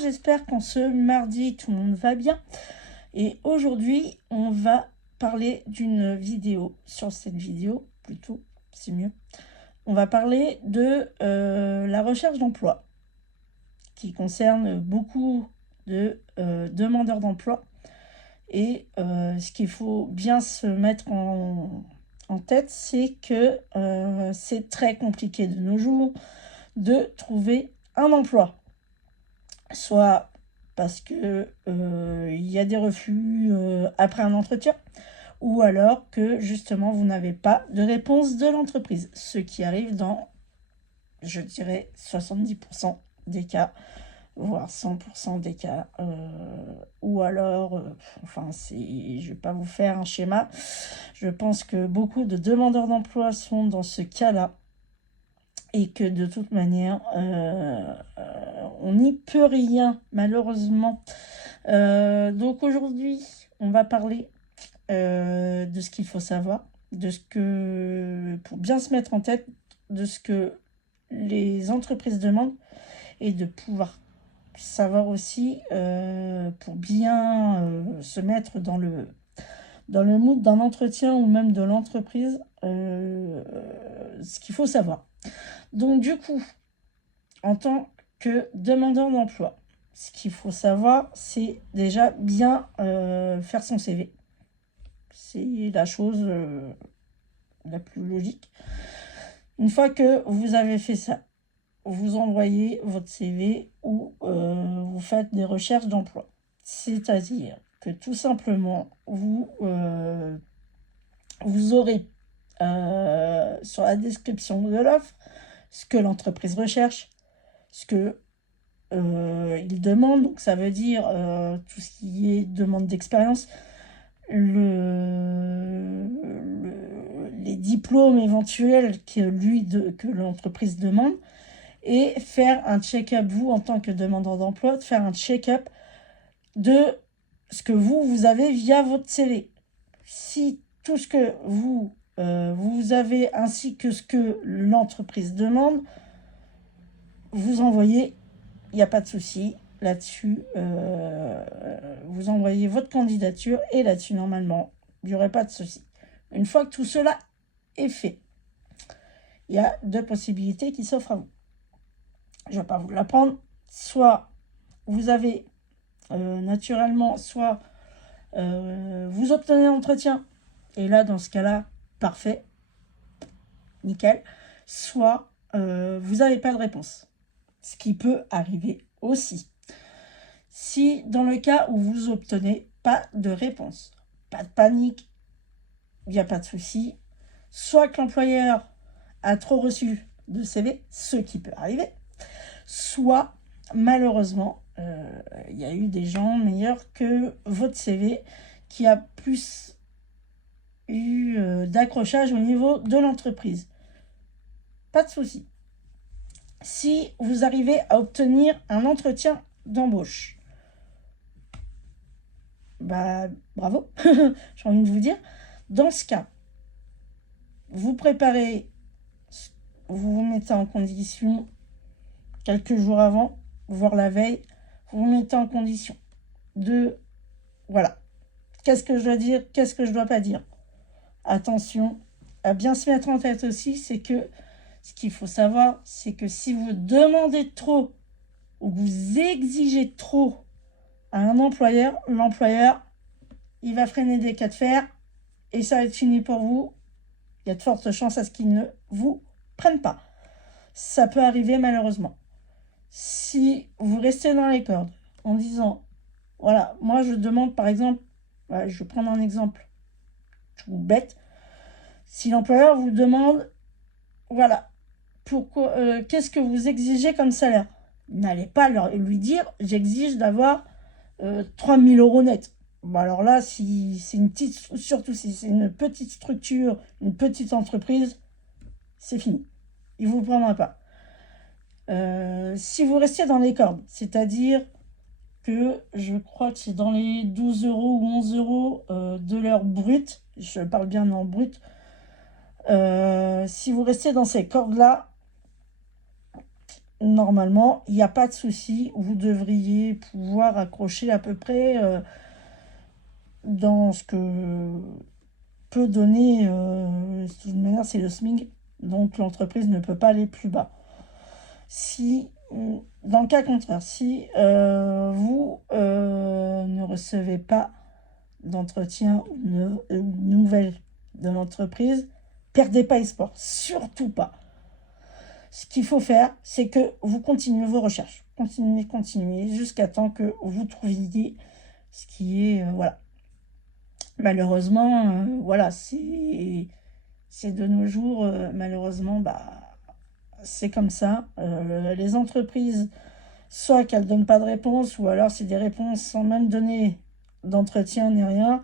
j'espère qu'en ce mardi, tout le monde va bien. Et aujourd'hui, on va parler d'une vidéo. Sur cette vidéo, plutôt, c'est mieux. On va parler de la recherche d'emploi, qui concerne beaucoup de demandeurs d'emploi. Et ce qu'il faut bien se mettre en tête, c'est que c'est très compliqué de nos jours de trouver un emploi. Soit parce que il y a des refus après un entretien, ou alors que justement vous n'avez pas de réponse de l'entreprise, ce qui arrive dans, je dirais, 70% des cas, voire 100% des cas, ou alors, enfin, je vais pas vous faire un schéma, je pense que beaucoup de demandeurs d'emploi sont dans ce cas-là, et que de toute manière, on n'y peut rien, malheureusement. Donc aujourd'hui, on va parler de ce qu'il faut savoir, pour bien se mettre en tête de ce que les entreprises demandent, et de pouvoir savoir aussi, pour bien se mettre dans le mood d'un entretien ou même de l'entreprise, ce qu'il faut savoir. Donc du coup, en tant que demandeur d'emploi, ce qu'il faut savoir, c'est déjà bien faire son CV. C'est la chose la plus logique. Une fois que vous avez fait ça, vous envoyez votre CV ou vous faites des recherches d'emploi. C'est-à-dire que tout simplement, vous aurez sur la description de l'offre ce que l'entreprise recherche, ce que il demande, donc ça veut dire tout ce qui est demande d'expérience, les diplômes éventuels que l'entreprise demande, et faire un check-up, vous en tant que demandeur d'emploi, de faire un check-up de ce que vous avez via votre CV. Si tout ce que vous avez ainsi que ce que l'entreprise demande, vous envoyez, il n'y a pas de souci là-dessus. Vous envoyez votre candidature et là-dessus, normalement, il n'y aurait pas de souci. Une fois que tout cela est fait, il y a deux possibilités qui s'offrent à vous. Je ne vais pas vous l'apprendre. Soit vous avez naturellement, soit vous obtenez l'entretien, et là, dans ce cas-là, parfait, nickel. Soit vous n'avez pas de réponse, ce qui peut arriver aussi. Si dans le cas où vous obtenez pas de réponse, pas de panique, il n'y a pas de souci. Soit que l'employeur a trop reçu de CV, ce qui peut arriver, soit malheureusement, il y a eu des gens meilleurs que votre CV qui a plus eu d'accrochage au niveau de l'entreprise. Pas de souci. Si vous arrivez à obtenir un entretien d'embauche, bah bravo, j'ai envie de vous dire. Dans ce cas, vous préparez, vous vous mettez en condition quelques jours avant, voire la veille, vous vous mettez en condition de, voilà, qu'est-ce que je dois dire, qu'est-ce que je dois pas dire. Attention, à bien se mettre en tête aussi, c'est que ce qu'il faut savoir, c'est que si vous demandez trop ou vous exigez trop à un employeur, l'employeur, il va freiner des cas de fer et ça va être fini pour vous. Il y a de fortes chances à ce qu'il ne vous prenne pas. Ça peut arriver malheureusement. Si vous restez dans les cordes en disant, voilà, moi je demande par exemple, voilà, je vais prendre un exemple tout bête. Si l'employeur vous demande, voilà, pourquoi, qu'est-ce que vous exigez comme salaire? N'allez pas lui dire, j'exige d'avoir 3 000 € net. Bon, alors là, si c'est surtout si c'est une petite structure, une petite entreprise, c'est fini. Il ne vous prendra pas. Si vous restez dans les cordes, c'est-à-dire que je crois que c'est dans les 12 € ou 11 € de l'heure brute, je parle bien en brut, si vous restez dans ces cordes-là, normalement, il n'y a pas de souci. Vous devriez pouvoir accrocher à peu près dans ce que peut donner, de toute manière, c'est le SMIC. Donc, l'entreprise ne peut pas aller plus bas. Si, dans le cas contraire, si vous ne recevez pas d'entretien ou de nouvelles de l'entreprise, perdez pas espoir, surtout pas. Ce qu'il faut faire, c'est que vous continuez vos recherches. Continuez, jusqu'à temps que vous trouviez ce qui est... voilà. Malheureusement, voilà, c'est de nos jours, malheureusement, c'est comme ça. Les entreprises, soit qu'elles ne donnent pas de réponse, ou alors c'est des réponses sans même donner d'entretien ni rien.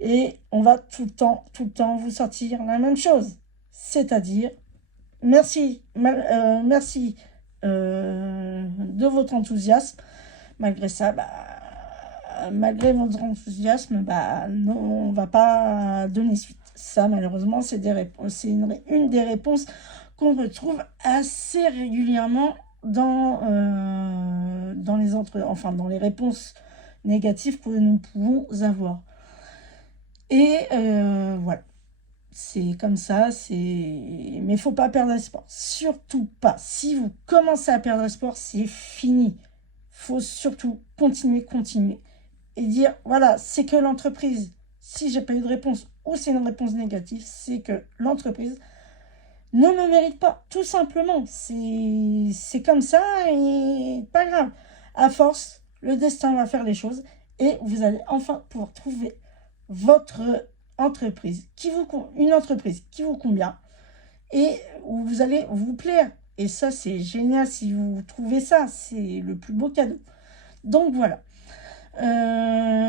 Et on va tout le temps vous sortir la même chose. C'est-à-dire, merci de votre enthousiasme. Malgré ça, malgré votre enthousiasme, non, on ne va pas donner suite. Ça, malheureusement, c'est une des réponses qu'on retrouve assez régulièrement dans les réponses négatives que nous pouvons avoir. Et voilà, c'est comme ça, mais il ne faut pas perdre espoir, surtout pas. Si vous commencez à perdre espoir, c'est fini. Il faut surtout continuer et dire, voilà, c'est que l'entreprise, si j'ai pas eu de réponse ou c'est une réponse négative, c'est que l'entreprise ne me mérite pas, tout simplement. C'est comme ça et pas grave. À force, le destin va faire les choses et vous allez enfin pouvoir trouver votre entreprise, une entreprise qui vous convient et où vous allez vous plaire. Et ça, c'est génial si vous trouvez ça. C'est le plus beau cadeau. Donc, voilà.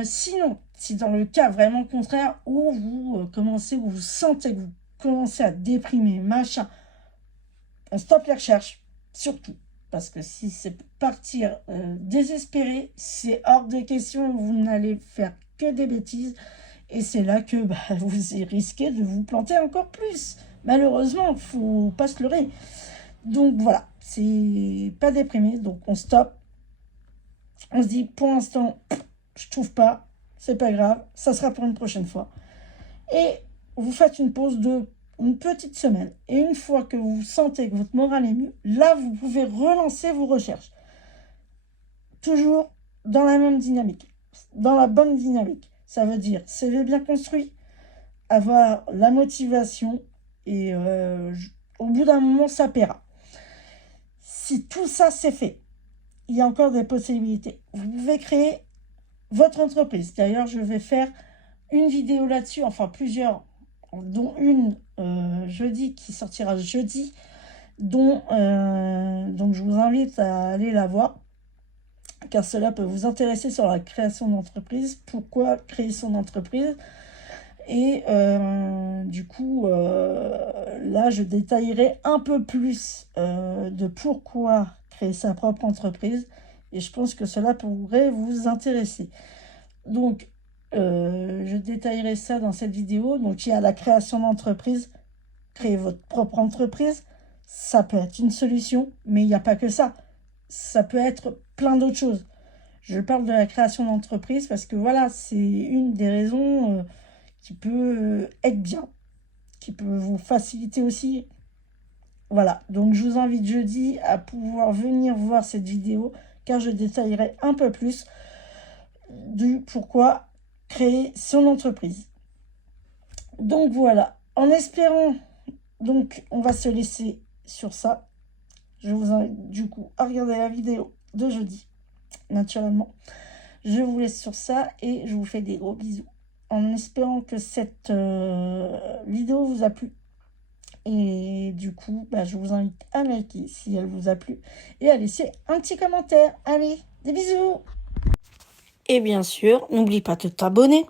Sinon, si dans le cas vraiment contraire où vous sentez que vous commencez à déprimer, machin, on stoppe les recherches, surtout. Parce que si c'est pour partir désespéré, c'est hors de question, vous n'allez faire que des bêtises. Et c'est là que vous risquez de vous planter encore plus. Malheureusement, il ne faut pas se leurrer. Donc voilà, c'est pas déprimé, donc on stoppe. On se dit, pour l'instant, je trouve pas, c'est pas grave, ça sera pour une prochaine fois. Et vous faites une pause de une petite semaine. Et une fois que vous sentez que votre morale est mieux, là, vous pouvez relancer vos recherches. Toujours dans la même dynamique, dans la bonne dynamique. Ça veut dire CV bien construit, avoir la motivation et au bout d'un moment, ça paiera. Si tout ça c'est fait, il y a encore des possibilités. Vous pouvez créer votre entreprise. D'ailleurs, je vais faire une vidéo là-dessus, enfin plusieurs, dont une jeudi qui sortira jeudi, donc je vous invite à aller la voir, car cela peut vous intéresser sur la création d'entreprise. Pourquoi créer son entreprise? Et du coup, là, je détaillerai un peu plus de pourquoi créer sa propre entreprise. Et je pense que cela pourrait vous intéresser. Donc, je détaillerai ça dans cette vidéo. Donc, il y a la création d'entreprise. Créer votre propre entreprise, ça peut être une solution, mais il n'y a pas que ça. Ça peut être plein d'autres choses. Je parle de la création d'entreprise parce que voilà, c'est une des raisons qui peut être bien, qui peut vous faciliter aussi. Voilà, donc je vous invite jeudi à pouvoir venir voir cette vidéo, car je détaillerai un peu plus du pourquoi créer son entreprise. Donc voilà, en espérant, donc on va se laisser sur ça. Je vous invite du coup à regarder la vidéo de jeudi, naturellement. Je vous laisse sur ça et je vous fais des gros bisous. En espérant que cette vidéo vous a plu. Et du coup, je vous invite à liker si elle vous a plu et à laisser un petit commentaire. Allez, des bisous! Et bien sûr, n'oublie pas de t'abonner.